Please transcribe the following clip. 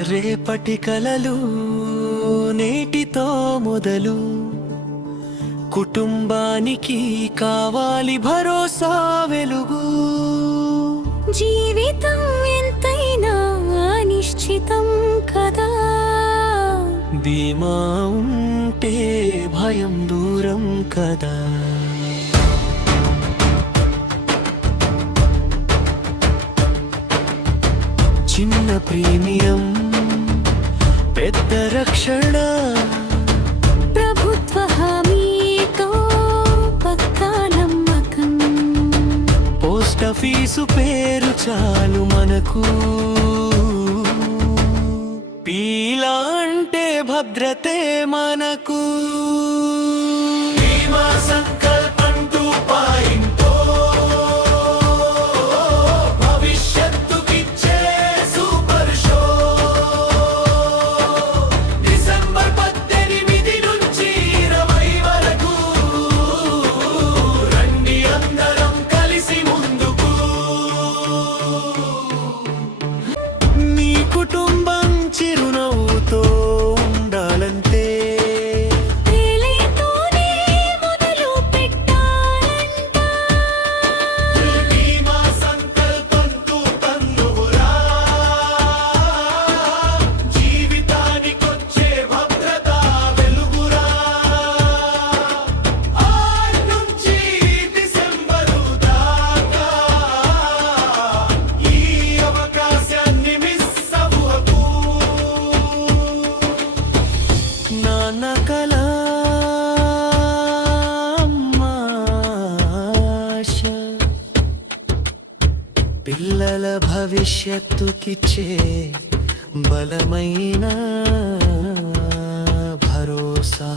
రేపటి కలలు నేటితో మొదలు, కుటుంబానికి కావాలి భరోసా వెలుగు. జీవితం ఎంతైనా అనిశ్చితం కదా, ధీమా ఉంటే భయం దూరం కదా. చిన్న ప్రీమియం పెద్ద రక్షణ, ప్రభుత్వ హామీతో పక్కా నమ్మకం. పోస్టాఫీసు పేరు చాలు మనకు, పీలా అంటే భద్రతే మనకు. బీమా సంకల్పం 2.0 భవిష్యత్తుకిచ్చే సూపర్ షో. డిసెంబర్ 18 నుంచి 20 వరకు రండి అందరం కలిసి ముందుకు. మీ కుటుంబం చిరునవ్వుతో ఉండాలంటే తేలితోనే మొదలు పెట్టాలంట. బీమా సంకల్పం 2.0 జీవితానికొచ్చే భద్రత వెలుగురా. 6 నుంచి డిసెంబరు దాకా ఈ అవకాశాన్ని మిస్ అవ్వకు. నాన్న కల అమ్మ ఆశ, పిల్లల భవిష్యత్తుకిచ్చే బలమైన భరోసా.